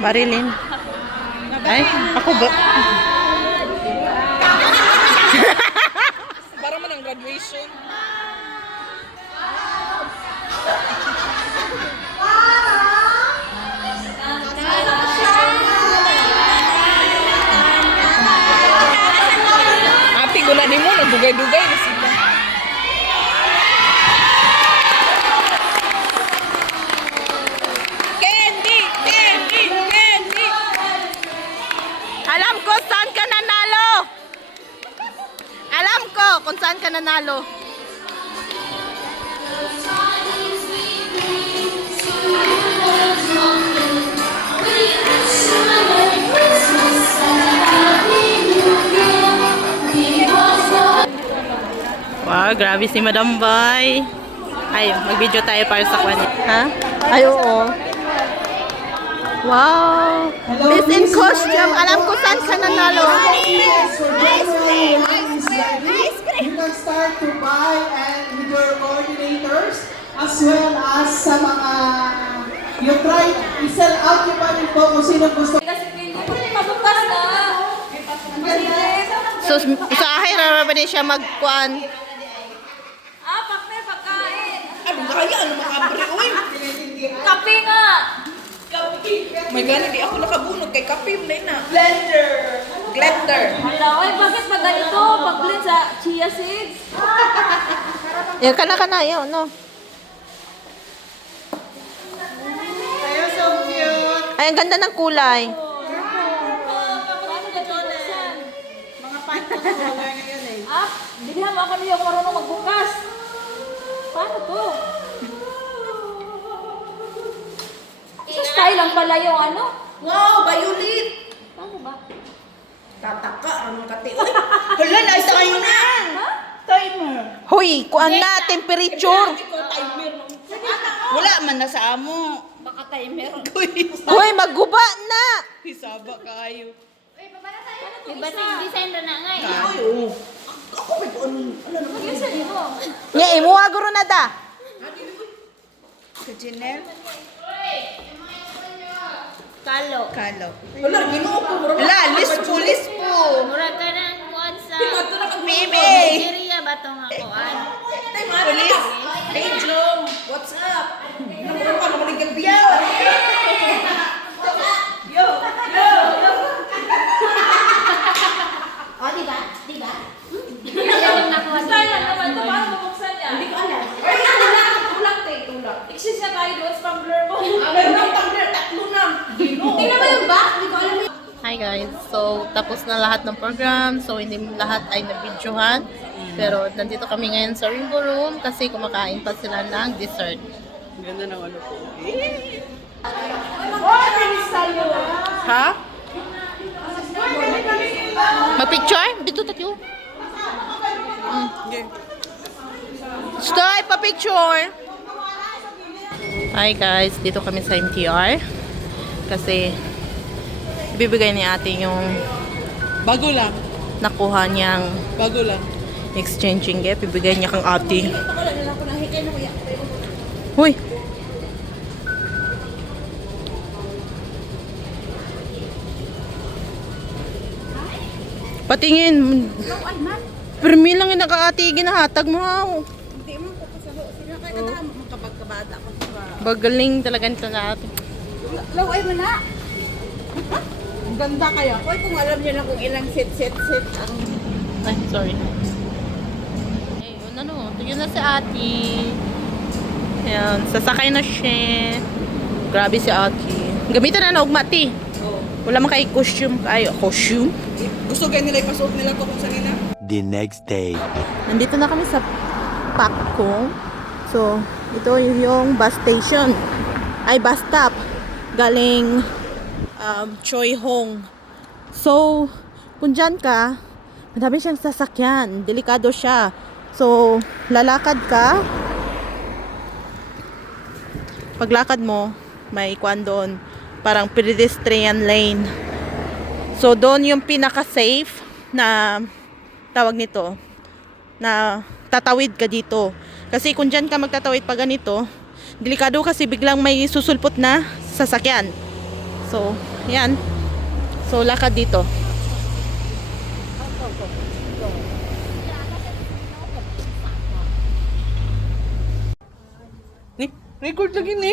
Marilyn. Ay, ako ba? Para man ang graduation. Ate, gula ni mo, nagdugay-dugay na sila. Alam ko saan ka nanalo. Alam ko kung saan ka nanalo. Wow, grabe si Madam Boy. Ay, mag-video tayo para sa kanya. Ha? Ay, oo. Wow! Miss in costume. Alam ko saan ka nanalo. You can start to buy and with your coordinators as well as sa mga you try i-sell out yung pa rin po kung sino gusto. So, usahay ra ba din siya magkuan? Partner, pagkain. Ano kaya? Ano makabre? Uy! Kape nga. May gani, di ako nakabunod kay kape mo na. Blender! Hala, ay bakit pag ganito? Pag-blend sa chia seeds? Yan ka na yun, no? Ayaw, so cute! Ay, ang ganda ng kulay. Paano gagawin? Mga pantang color na yun eh. Bilihan mo ako niyo marunong magbukas. Paano to? Sa style lang pala yung ano? Wow! Violet! Paano ba? Tataka, anong kati? Uy! Hala, naisa kayo na! Ha? Hoy, kuan na, temperature. Wala man na sa amo. Baka timer. Hoy, magguba na. Hisaba kayo. Diba sa design na nga eh? Ay, oo. Ako may ano? Ano naman? Yes, mo. Nga, imuha guro na da. Sa Janelle? Kalo. Kalo. Wala, ginoo ko. Wala, lispo. Mura ka na ang kuwan sa... Ito na kang meme. Nigeria ba itong kuwan? Police! Hey, Jom! What's up? Ano ka naman yung gabi? O, diba? Diba? Yung nakuha niya. Style lang naman ito. Paano mabuksan niya? Hindi ko alam. Ay, tulak, tulak. Exist na tayo doon sa tumbler mo. Meron ng tumbler, tatlo na. Tingnan mo yung back. Hindi ko alam yung... Hi guys, so tapos na lahat ng program, so hindi lahat ay nabidyohan. Pero nandito kami ngayon sa Rainbow Room kasi kumakain pa sila ng dessert. Ganda ng ano ko. Ha? Mag-picture? Dito tatyo. Stay, pa-picture! Hi guys, dito kami sa MTR. Kasi bibigay ni ate yung Bago lang. nakuha niyang Bago lang. exchanging gift. Bibigay niya kang ate. Huy! Patingin. Permi lang yung naka-ate ginahatag mo ha. Hindi mo ko pasalo. Sila kaya ka na makapagkabata ko sa... Bagaling talaga nito na ate. Laway mo na. Ang ganda kaya. Hoy, kung alam niyo na kung ilang set ang... Ay, sorry. Ayun, ano, yun na si ate. Ayan, sasakay na siya. Grabe si ate. Gamitan na ugmati. Wala man kay costume. Ay, costume? Gusto kayo nila ipasuot nila ko kung saan nila? The next day. Nandito na kami sa Pakong. So, ito yung bus station. Ay, bus stop. Galing Choi Hong. So, kung dyan ka, madami siyang sasakyan. Delikado siya. So, lalakad ka. Paglakad mo, may kwan doon. Parang pedestrian lane. So, doon yung pinaka-safe na tawag nito na tatawid ka dito. Kasi kung dyan ka magtatawid pa ganito, delikado kasi biglang may susulpot na sasakyan. So, yan. So, lakad dito. Record lagi ni.